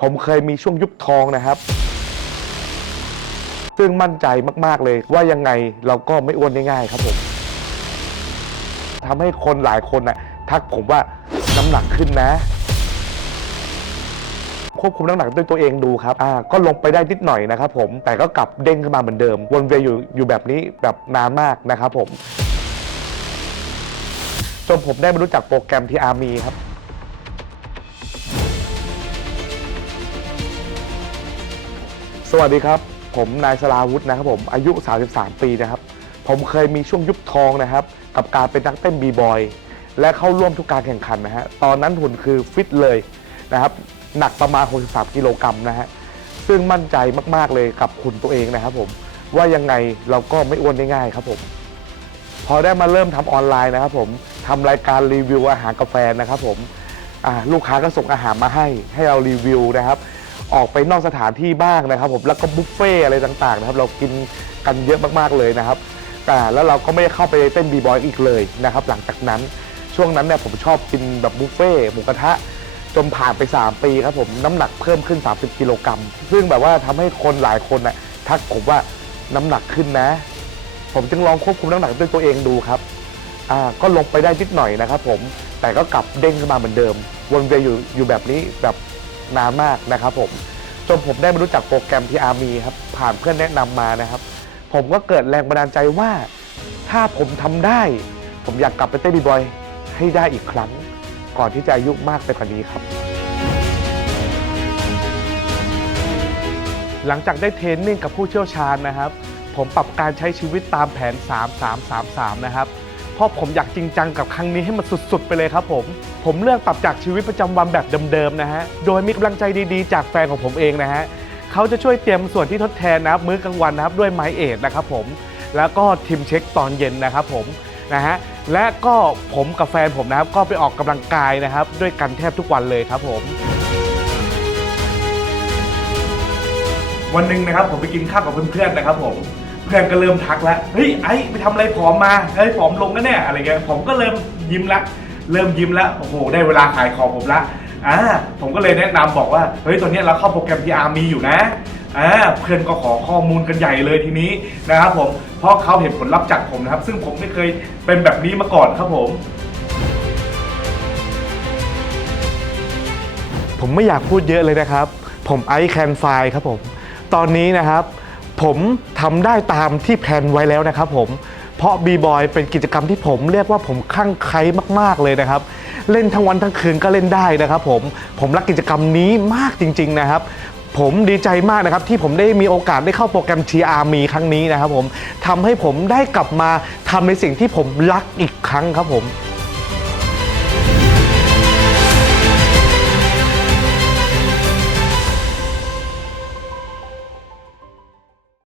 ผมเคยมีช่วงยุบทองนะครับ ซึ่งมั่นใจมากๆเลยว่ายังไงเราก็ไม่อ้วนง่ายๆครับผมทำให้คนหลายคนน่ะทักผมว่าน้ำหนักขึ้นนะ ควบคุมน้ำหนักด้วยตัวเองดูครับอ่าก็ลงไปได้นิดหน่อยนะครับผมแต่ก็กลับเด้งขึ้นมาเหมือนเดิม วนเวียนอยู่อยู่แบบนี้แบบนานมากนะครับผมจนผมได้มารู้จักโปรแกรมที่อาร์มีครับ วัสดีครับ ผมนายสลาวุธนะครับผมอายุ 33 ปีนะครับ ผมเคยมีช่วงยุบทองนะครับ กับการเป็นนักเต้นบีบอยและเข้าร่วมทุกการแข่งขันนะฮะตอนนั้นหุ่นคือฟิตเลยนะครับ หนักประมาณ 63 กิโลกรัมนะฮะซึ่งมั่นใจมากๆเลยกับหุ่นตัวเองนะครับผมว่ายังไงเราก็ไม่อ้วนได้ง่ายครับผมพอได้มาเริ่มทำออนไลน์นะครับผมทำรายการรีวิวอาหารกาแฟนะครับผมลูกค้าก็ส่งอาหารมาให้ให้เรารีวิวนะครับ ออกไปนอกสถานที่บ้างนะครับ ผมแล้วก็บุฟเฟ่อะไรต่างๆนะครับเรากินกันเยอะมากๆเลยนะครับอ่าแล้วเราก็ไม่ได้เข้าไปเต้นบีบอยอีกเลยนะครับ หลังจากนั้นช่วงนั้นเนี่ยผมชอบกินแบบบุฟเฟ่หมูกระทะจนผ่านไป 3 ปีครับผมน้ำหนักเพิ่มขึ้น 30 กิโลกรัมซึ่งแบบว่าทำให้คนหลายคนน่ะทักผมว่าน้ำหนักขึ้นนะ ผมจึงลองควบคุมน้ำหนักด้วยตัวเองดูครับอ่าก็ลงไปได้นิดหน่อยนะครับผมแต่ก็กลับเด้งขึ้นมาเหมือนเดิม วนเวียนอยู่อยู่แบบนี้แบบ นานมากนะครับผมจนผมได้มารู้จักโปรแกรมทีอาร์มีครับผ่านเพื่อนแนะนำมานะครับ ผมก็เกิดแรงบันดาลใจว่า ถ้าผมทำได้ ผมอยากกลับไปเต้นบีบอยให้ได้อีกครั้ง ก่อนที่จะอายุมากไปกว่านี้ครับ หลังจากได้เทรนนิ่งกับผู้เชี่ยวชาญนะครับ ผมปรับการใช้ชีวิตตามแผน 3333 นะครับ เพราะผมอยากจริงจังกับครั้งนี้ให้มันสุดๆ ไปเลยครับผม ผมเลือกปรับจากชีวิตประจำวันแบบเดิมๆนะฮะ โดยมีกำลังใจดีๆ จากแฟนของผมเองนะฮะเขาจะช่วยเตรียมส่วนที่ทดแทนนะครับมื้อกลางวันนะครับด้วยไม้เอทนะครับผม แล้วก็ทีมเช็คตอนเย็นนะครับผมนะฮะ และก็ผมกับแฟนผมนะครับก็ไปออกกำลังกายนะครับด้วยกันแทบทุกวันเลยครับผม วันหนึ่งนะครับผมไปกินข้าวกับเพื่อนๆนะครับผม เพื่อนก็เริ่มทักแล้วเฮ้ยไอ้ไปทำอะไรผอมมาเฮ้ยผอมลงนะเนี่ยอะไรเงี้ยผมก็เริ่มยิ้มละ เริ่มยิ้มล้วโอ้โหได้เวลาขายของผมละอ่าผมก็เลยแนะนำบอกว่าเฮ้ยตอนนี้เราเข้าโปรแกรม PR มีอยู่นะอ่าเพื่อนก็ขอข้อมูลกันใหญ่เลยทีนี้นะครับผมเพราะเขาเห็นผลลัพธ์จากผมนะครับ ซึ่งผมไม่เคยเป็นแบบนี้มาก่อนครับผม ผมไม่อยากพูดเยอะเลยนะครับ ผมไอซ์แคนไฟครับผม ตอนนี้นะครับ ผมทำได้ตามที่แพลนไว้แล้วนะครับผม เพราะบีบอยเป็นกิจกรรมที่ผมเรียกว่าผมคลั่งไคล้มาก ๆ เลยนะครับ เล่นทั้งวันทั้งคืนก็เล่นได้นะครับผม ผมรักกิจกรรมนี้มากจริง ๆ นะครับผมดีใจมากนะครับที่ผมได้มีโอกาสได้เข้าโปรแกรม TR มีครั้งนี้นะครับผมทำให้ผมได้กลับมาทำในสิ่งที่ผมรักอีกครั้งครับผม